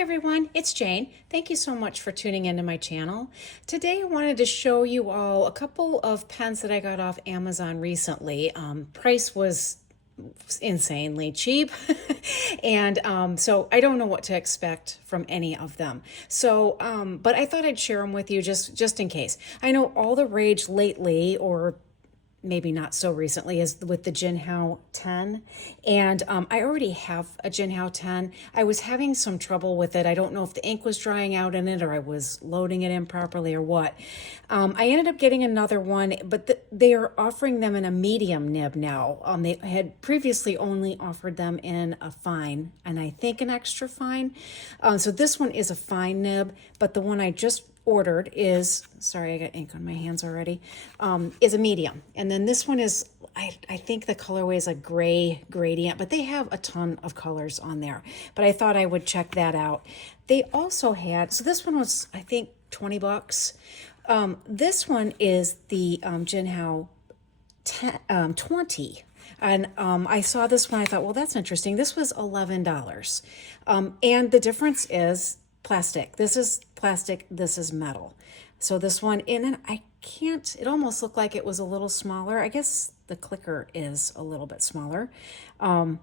everyone, it's Jane. Thank you so much for tuning into my channel. Today I wanted to show you all a couple of pens that I got off Amazon recently. Price was insanely cheap and so I don't know what to expect from any of them. So but I thought I'd share them with you just in case. I know all the rage lately, or maybe not so recently, is with the Jinhao 10. And I already have a Jinhao 10. I was having some trouble with it. I don't know if the ink was drying out in it or I was loading it improperly or what. I ended up getting another one, but they are offering them in a medium nib now. They had previously only offered them in a fine and I think an extra fine. So this one is a fine nib, but the one I just ordered is, sorry, I got ink on my hands already, is a medium. And then this one is, I think the colorway is a gray gradient, but they have a ton of colors on there. But I thought I would check that out. They also had, so this one was, I think, 20 bucks. This one is the Jinhao 20. And I saw this one, I thought, well, that's interesting. This was $11. And the difference is plastic. This is plastic, this is metal. So this one, and then I can't, it almost looked like it was a little smaller. I guess the clicker is a little bit smaller. But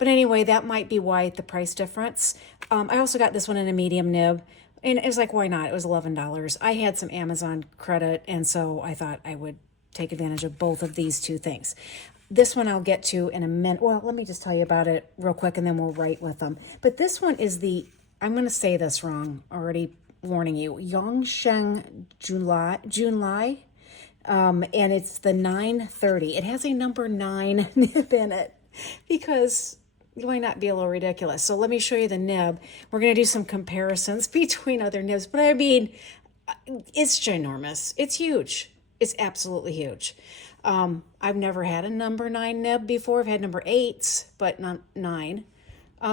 anyway, that might be why the price difference. I also got this one in a medium nib. And it was like, why not? It was $11. I had some Amazon credit, and so I thought I would take advantage of both of these two things. This one I'll get to in a minute. Well, let me just tell you about it real quick, and then we'll write with them. But this one is the, I'm going to say this wrong, already warning you, Yongsheng Junlai, and it's the 930. It has a number 9 nib in it because why not be a little ridiculous? So let me show you the nib. We're going to do some comparisons between other nibs, but I mean, it's ginormous. It's huge. It's absolutely huge. I've never had a number 9 nib before. I've had number 8s, but not 9.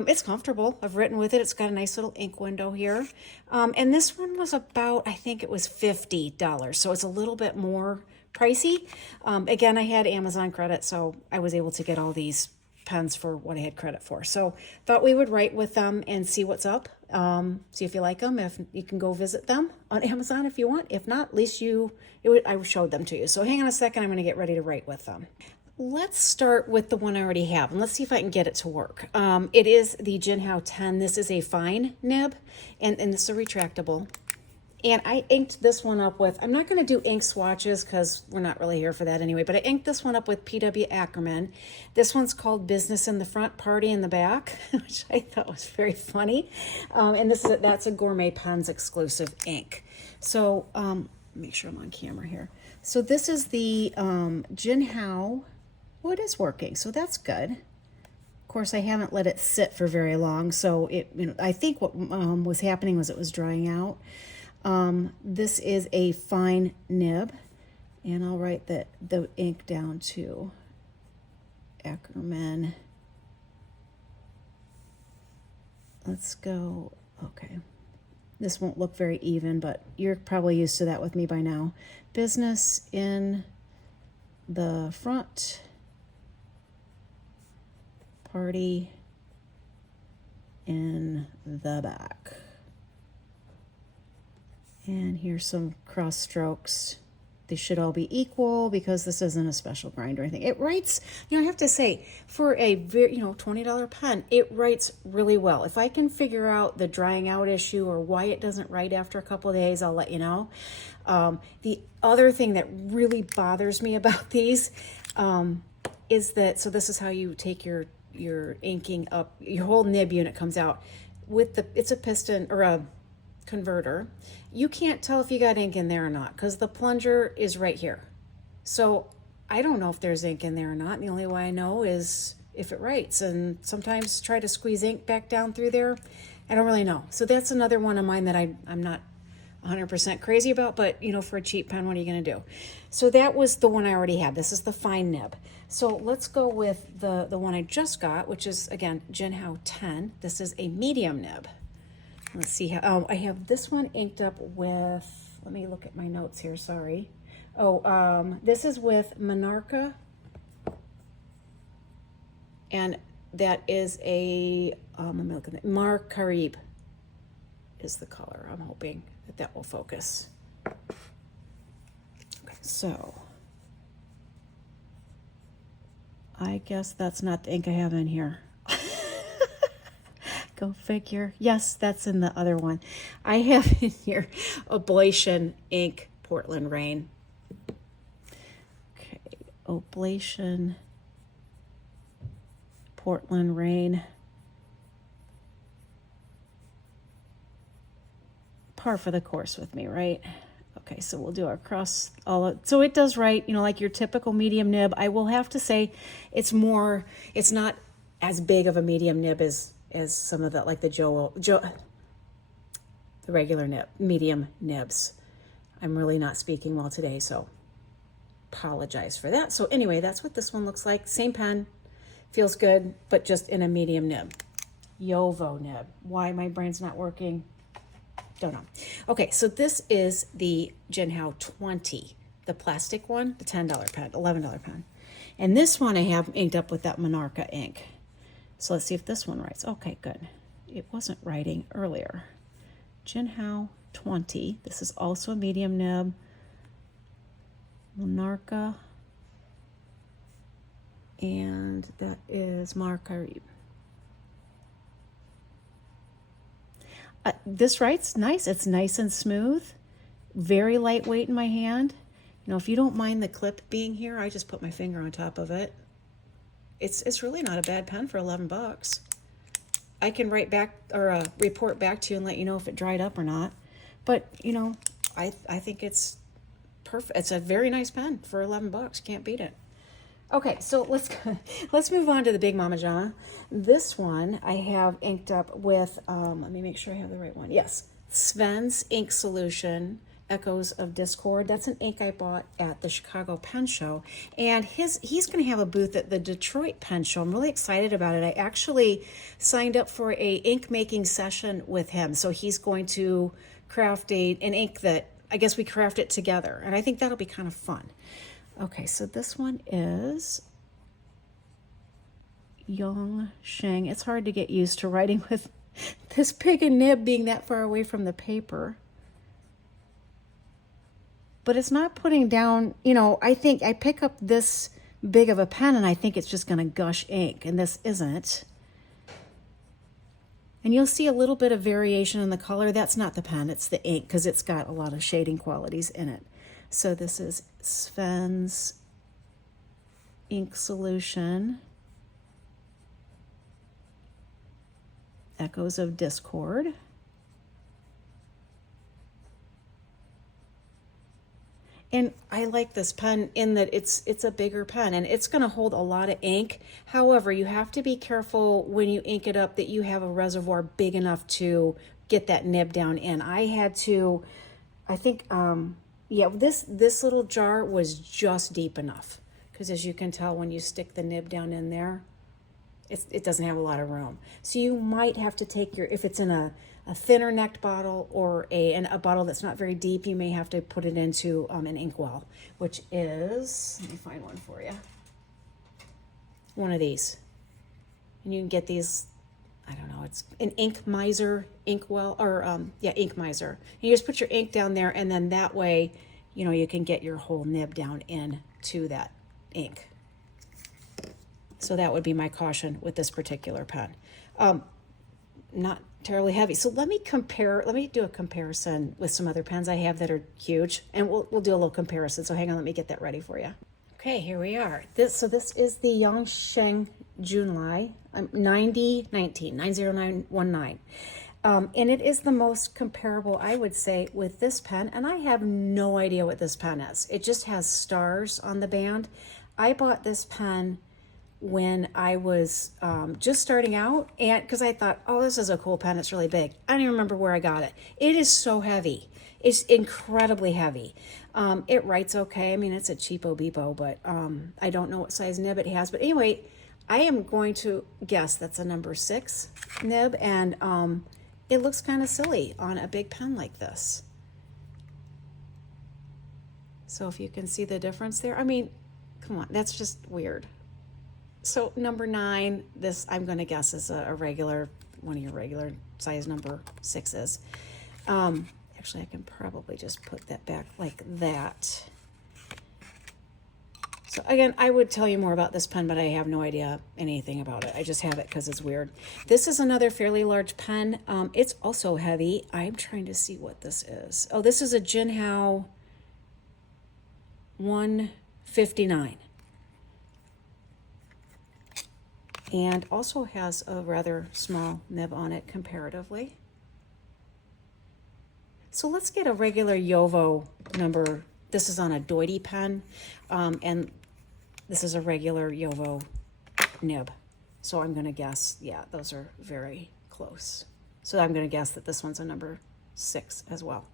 It's comfortable. I've written with it. It's got a nice little ink window here. And this one was about, I think it was $50. So it's a little bit more pricey. Again, I had Amazon credit, so I was able to get all these pens for what I had credit for. So thought we would write with them and see what's up. See if you like them. If you can go visit them on Amazon if you want. If not, at least I showed them to you. So hang on a second. I'm going to get ready to write with them. Let's start with the one I already have, and let's see if I can get it to work. It is the Jinhao 10. This is a fine nib, and this is a retractable. And I inked this one up with, I'm not going to do ink swatches because we're not really here for that anyway, but I inked this one up with PW Ackerman. This one's called Business in the Front, Party in the Back, which I thought was very funny. And that's a Gourmet Pens exclusive ink. So make sure I'm on camera here. So this is the Jinhao. Well, it is working, so that's good. Of course, I haven't let it sit for very long, so I think what was happening was it was drying out. This is a fine nib, and I'll write the ink down to Ackerman. Let's go, okay. This won't look very even, but you're probably used to that with me by now. Business in the front, party in the back. And here's some cross strokes. They should all be equal because this isn't a special grind or anything. It writes, I have to say, for a very, $20 pen, it writes really well. If I can figure out the drying out issue or why it doesn't write after a couple of days, I'll let you know. The other thing that really bothers me about these is that, so this is how you take your inking up, your whole nib unit comes out with it's a piston or a converter. You can't tell if you got ink in there or not because the plunger is right here. So I don't know if there's ink in there or not. And the only way I know is if it writes, and sometimes try to squeeze ink back down through there. I don't really know. So that's another one of mine that I'm not 100% crazy about, but for a cheap pen, what are you going to do? So that was the one I already had. This is the fine nib. So let's go with the one I just got, which is, again, Jinhao 10. This is a medium nib. Let's see how, I have this one inked up with, let me look at my notes here, sorry. This is with Monarca, and that is a, I'm looking at Mar Carib. is the color. I'm hoping that that will focus. Okay, so I guess that's not the ink I have in here. Go figure. Yes, that's in the other one. I have in here Oblation ink Portland Rain. Okay, Oblation Portland Rain. Par for the course with me, right? Okay, so we'll do our cross all of, so it does write, you know, like your typical medium nib. I will have to say it's not as big of a medium nib as some of the, like the regular medium nibs. I'm really not speaking well today, so apologize for that. So anyway, that's what this one looks like. Same pen, feels good, but just in a medium nib. Yovo nib. Why my brain's not working, don't know. Okay, so this is the Jinhao 20, the plastic one, the $10 pen, $11 pen. And this one I have inked up with that Monarca ink. So let's see if this one writes. Okay, good. It wasn't writing earlier. Jinhao 20. This is also a medium nib. Monarca. And that is Marguerite. This writes nice. It's nice and smooth. Very lightweight in my hand. You know, if you don't mind the clip being here, I just put my finger on top of it. It's really not a bad pen for 11 bucks. I can write back or report back to you and let you know if it dried up or not. But, you know, I think it's perfect. It's a very nice pen for 11 bucks. Can't beat it. Okay, so let's move on to the Big Mama Jama. This one I have inked up with, let me make sure I have the right one. Yes, Sven's Ink Solution, Echoes of Discord. That's an ink I bought at the Chicago Pen Show, and he's going to have a booth at the Detroit Pen Show. I'm really excited about it. I actually signed up for a ink making session with him, so he's going to craft an ink that I guess we craft it together, and I think that'll be kind of fun. Okay, so this one is Yongsheng. It's hard to get used to writing with this big a nib being that far away from the paper. But it's not putting down, you know, I think I pick up this big of a pen and I think it's just going to gush ink, and this isn't. And you'll see a little bit of variation in the color. That's not the pen, it's the ink, because it's got a lot of shading qualities in it. So this is Sven's Ink Solution, Echoes of Discord. And I like this pen in that it's a bigger pen and it's going to hold a lot of ink. However, you have to be careful when you ink it up that you have a reservoir big enough to get that nib down in. I had to, I think, yeah, this little jar was just deep enough, because as you can tell when you stick the nib down in there, it doesn't have a lot of room. So you might have to take if it's in a thinner necked bottle or a bottle that's not very deep, you may have to put it into an inkwell, which is, let me find one for you. One of these. And you can get these, I don't know, it's an Ink Miser inkwell, or Ink Miser. And you just put your ink down there, and then that way, you know, you can get your whole nib down into that ink. So that would be my caution with this particular pen. Not terribly heavy. So let me do a comparison with some other pens I have that are huge, and we'll do a little comparison. So hang on, let me get that ready for you. Okay, here we are. This is the Yongsheng Junlai 9019. And it is the most comparable, I would say, with this pen. And I have no idea what this pen is. It just has stars on the band. I bought this pen when I was just starting out, and because I thought, oh, this is a cool pen, it's really big. I don't even remember where I got it. It is so heavy. It's incredibly heavy. It writes okay. I mean, it's a cheapo beepo, but I don't know what size nib it has. But anyway, I am going to guess that's a number 6 nib, and it looks kind of silly on a big pen like this. So if you can see the difference there, I mean, come on, that's just weird. So number 9, this I'm going to guess is a regular, one of your regular size number 6s. Actually, I can probably just put that back like that. So again, I would tell you more about this pen, but I have no idea anything about it. I just have it because it's weird. This is another fairly large pen. It's also heavy. I'm trying to see what this is. Oh, this is a Jinhao 159. And also has a rather small nib on it comparatively. So let's get a regular Yovo number. This is on a Doity pen, and this is a regular Yovo nib. So I'm going to guess, yeah, those are very close. So I'm going to guess that this one's a number 6 as well.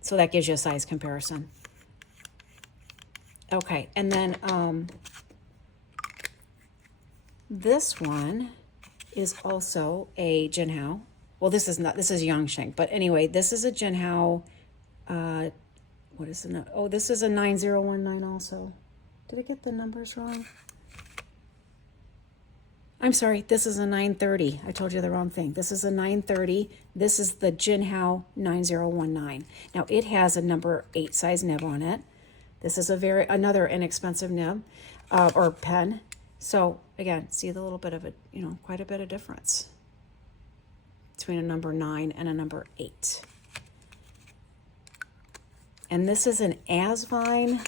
So that gives you a size comparison. Okay, and then this one is also a Jinhao. Well, this is not, this is Yongsheng, but anyway, this is a Jinhao, what is it? Oh, this is a 9019 also. Did I get the numbers wrong? I'm sorry, this is a 930. I told you the wrong thing. This is a 930. This is the Jinhao 9019. Now, it has a number 8 size nib on it. This is another inexpensive nib or pen. So, again, see the little bit of it, quite a bit of difference between a number 9 and a number 8. And this is an Asvine.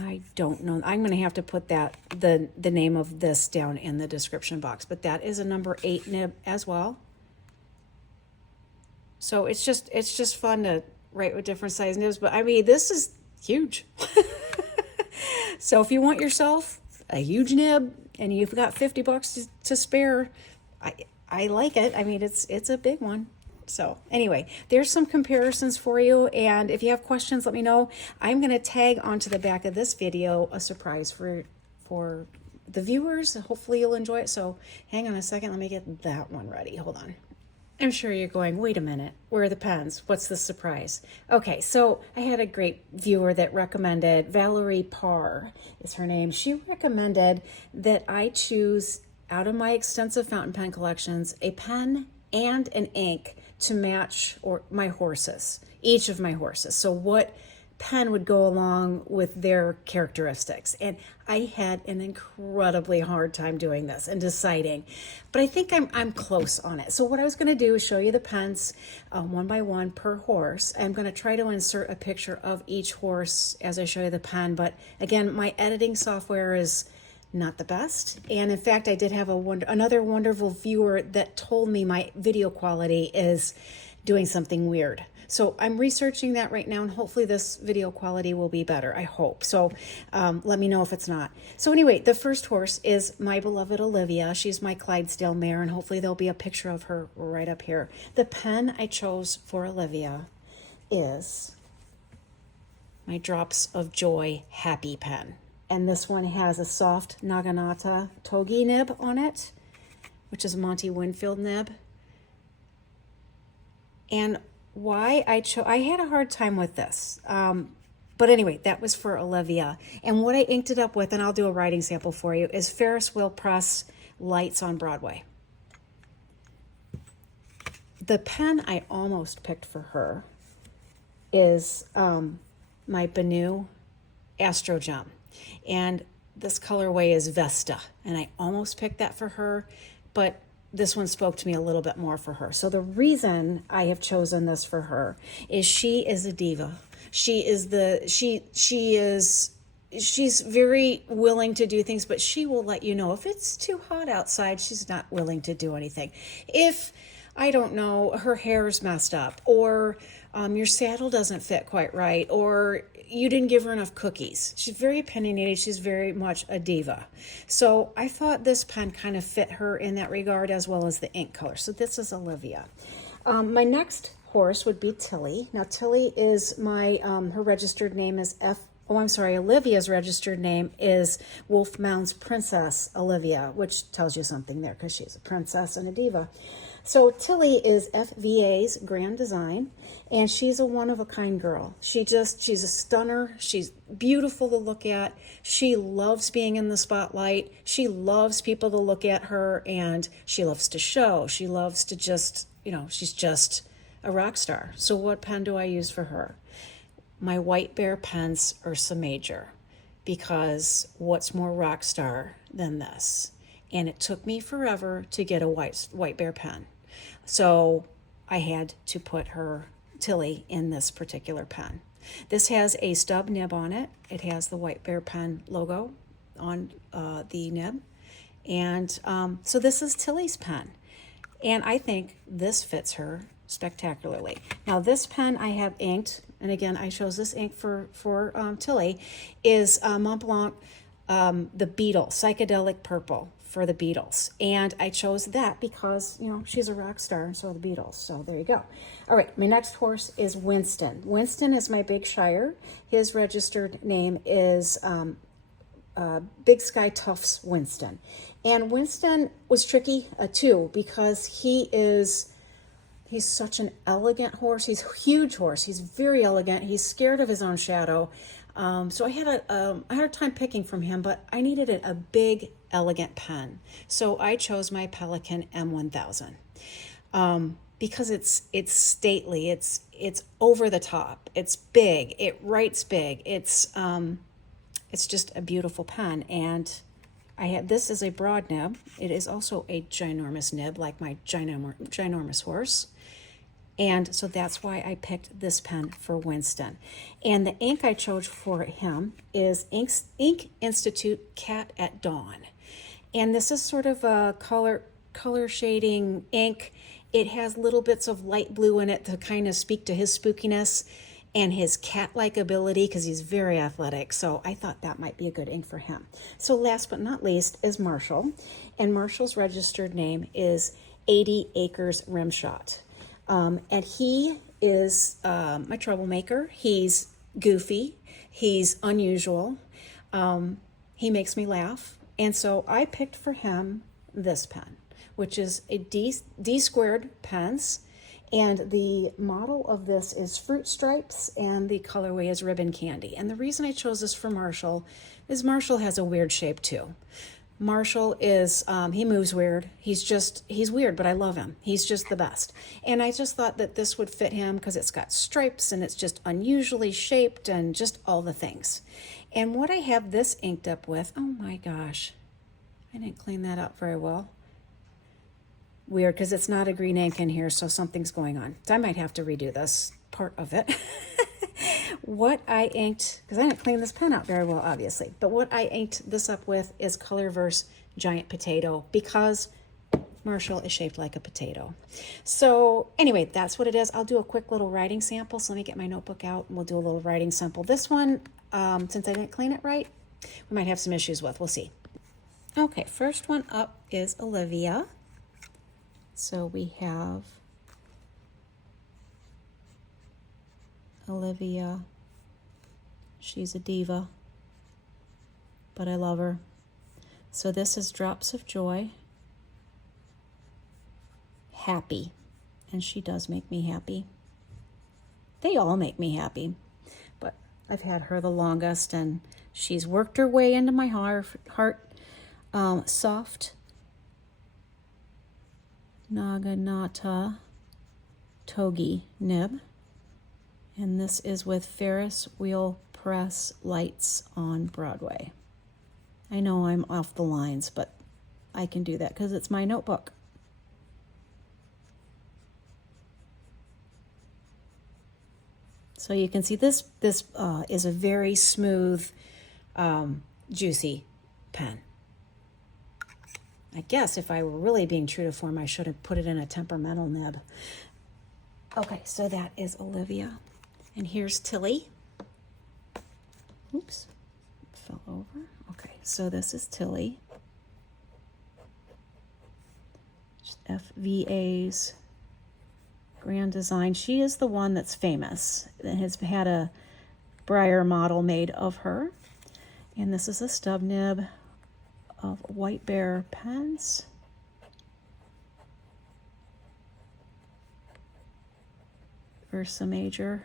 I don't know. I'm going to have to put the name of this down in the description box. But that is a number 8 nib as well. So it's just fun to write with different size nibs. But I mean, this is huge. So if you want yourself a huge nib and you've got $50 to spare, I like it. I mean, it's a big one. So anyway, there's some comparisons for you. And if you have questions, let me know. I'm going to tag onto the back of this video a surprise for the viewers. Hopefully you'll enjoy it. So hang on a second. Let me get that one ready. Hold on. I'm sure you're going, wait a minute, where are the pens? What's the surprise? Okay, so I had a great viewer that recommended, Valerie Parr is her name. She recommended that I choose, out of my extensive fountain pen collections, a pen and an ink to match my horses, each of my horses. So what pen would go along with their characteristics? And I had an incredibly hard time doing this and deciding, but I think I'm close on it. So what I was going to do is show you the pens one by one per horse. I'm going to try to insert a picture of each horse as I show you the pen. But again, my editing software is not the best. And in fact, I did have another wonderful viewer that told me my video quality is doing something weird. So I'm researching that right now, and hopefully this video quality will be better. I hope. So let me know if it's not. So anyway, the first horse is my beloved Olivia. She's my Clydesdale mare, and hopefully there'll be a picture of her right up here. The pen I chose for Olivia is my Drops of Joy Happy pen. And this one has a soft Naginata Togi nib on it, which is a Monty Winfield nib. And why I had a hard time with this. But anyway, that was for Olivia. And what I inked it up with, and I'll do a writing sample for you, is Ferris Wheel Press Lights on Broadway. The pen I almost picked for her is my Benu Astro Gem. And this colorway is Vesta. And I almost picked that for her, but this one spoke to me a little bit more for her. So the reason I have chosen this for her is she is a diva. She's very willing to do things, but she will let you know if it's too hot outside, she's not willing to do anything. If, I don't know, her hair's messed up, or your saddle doesn't fit quite right, or you didn't give her enough cookies. She's very opinionated. She's very much a diva. So I thought this pen kind of fit her in that regard, as well as the ink color. So this is Olivia. My next horse would be Tilly. Now Tilly is my, her registered name is Olivia's registered name is Wolf Mound's Princess Olivia, which tells you something there because she's a princess and a diva. So Tilly is FVA's Grand Design, and she's a one-of-a-kind girl. She's a stunner. She's beautiful to look at. She loves being in the spotlight. She loves people to look at her, and she loves to show. She loves to just she's just a rock star. So what pen do I use for her? My White Bear Pen's Ursa Major, because what's more rock star than this? And it took me forever to get a White Bear pen. So I had to put her Tilly in this particular pen. This has a stub nib on it. It has the White Bear Pen logo on the nib. And so this is Tilly's pen. And I think this fits her spectacularly. Now this pen I have inked, and again I chose this ink for Tilly, is Mont Blanc, the Beatles, Psychedelic Purple for the Beatles. And I chose that because, she's a rock star and so are the Beatles. So there you go. All right, my next horse is Winston. Winston is my big Shire. His registered name is Big Sky Tufts Winston. And Winston was tricky too, because he's such an elegant horse. He's a huge horse. He's very elegant. He's scared of his own shadow. So I had a hard time picking from him, but I needed a big, elegant pen. So I chose my Pelikan M1000 because it's stately. It's over the top. It's big. It writes big. It's just a beautiful pen. And this is a broad nib. It is also a ginormous nib, like my ginormous horse. And so that's why I picked this pen for Winston. And the ink I chose for him is Ink Institute Cat at Dawn. And this is sort of a color shading ink. It has little bits of light blue in it to kind of speak to his spookiness and his cat-like ability, because he's very athletic. So I thought that might be a good ink for him. So last but not least is Marshall. And Marshall's registered name is 80 Acres Rimshot. And he is my troublemaker. He's goofy. He's unusual. He makes me laugh. And so I picked for him this pen, which is a D squared pens. And the model of this is Fruit Stripes, and the colorway is Ribbon Candy. And the reason I chose this for Marshall is Marshall has a weird shape too. Marshall is, he moves weird. He's weird, but I love him. He's just the best. And I just thought that this would fit him because it's got stripes and it's just unusually shaped and just all the things. And what I have this inked up with, oh my gosh, I didn't clean that up very well. Weird, because it's not a green ink in here, so something's going on. So I might have to redo this part of it. What I inked, because I didn't clean this pen out very well, obviously, but what I inked this up with is Colorverse Giant Potato, because Marshall is shaped like a potato. So anyway, that's what it is. I'll do a quick little writing sample. So let me get my notebook out and we'll do a little writing sample. This one, since I didn't clean it right, we might have some issues with. We'll see. Okay, first one up is Olivia. So we have Olivia. She's a diva, but I love her. So this is Drops of Joy. Happy. And she does make me happy. They all make me happy. But I've had her the longest, and she's worked her way into my heart. Soft Naginata Togi nib. And this is with Ferris Wheel Press Lights on Broadway. I know I'm off the lines, but I can do that because it's my notebook. So you can see this is a very smooth, juicy pen. I guess if I were really being true to form, I should have put it in a temperamental nib. Okay, so that is Olivia. And here's Tilly. Oops, fell over. Okay, so this is Tilly. FVA's Grand Design. She is the one that's famous, that has had a Breyer model made of her. And this is a stub nib of White Bear pens. Ursa Major.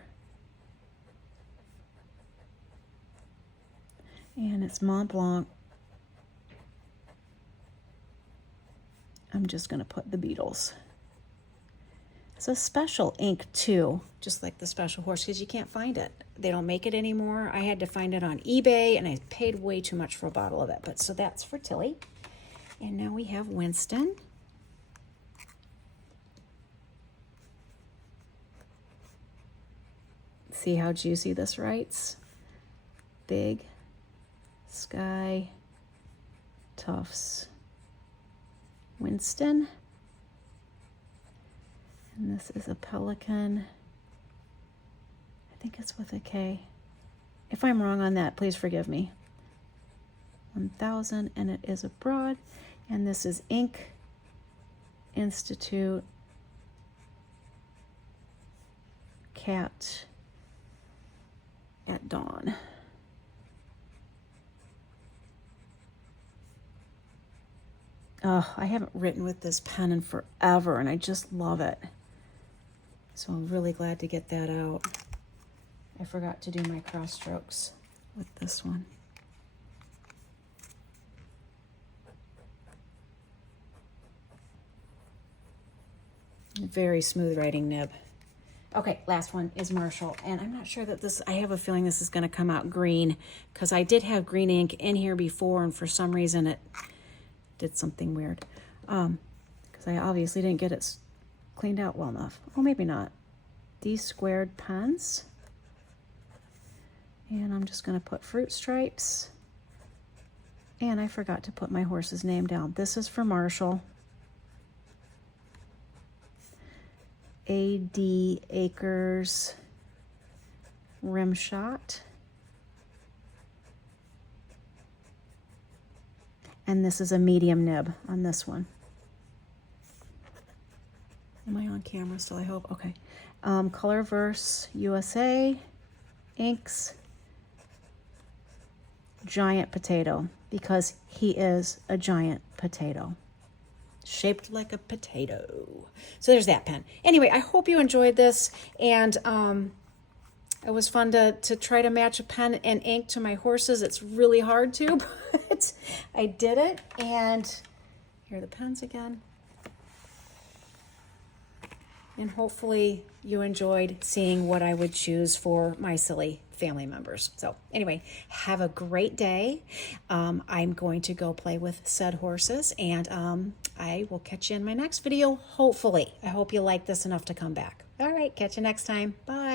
And it's Mont Blanc. I'm just going to put the Beatles. It's a special ink too, just like the special horse, because you can't find it. They don't make it anymore. I had to find it on eBay, and I paid way too much for a bottle of it. But so that's for Tilly. And now we have Winston. See how juicy this writes? Big Sky Tufts Winston. And this is a pelican. I think it's with a K. If I'm wrong on that, please forgive me. 1000, and it is abroad. And this is Ink Institute Cat at Dawn. Oh, I haven't written with this pen in forever, and I just love it. So I'm really glad to get that out. I forgot to do my cross strokes with this one. Very smooth writing nib. Okay, last one is Marshall, and I'm not sure that this, I have a feeling this is going to come out green, because I did have green ink in here before, and for some reason it did something weird, because I obviously didn't get it cleaned out well enough. Oh, maybe not. These squared pens, and I'm just going to put fruit stripes, and I forgot to put my horse's name down. This is for Marshall. A.D. Acres Rim Shot. And this is a medium nib on this one. Am I on camera still, I hope? Okay. Colorverse USA Inks Giant Potato, because he is a giant potato. Shaped like a potato. So there's that pen. Anyway, I hope you enjoyed this, and it was fun to try to match a pen and ink to my horses. It's really hard to, but I did it. And here are the pens again. And hopefully you enjoyed seeing what I would choose for my silly family members. So anyway, have a great day. I'm going to go play with said horses, and I will catch you in my next video, hopefully. I hope you like this enough to come back. All right, catch you next time. Bye.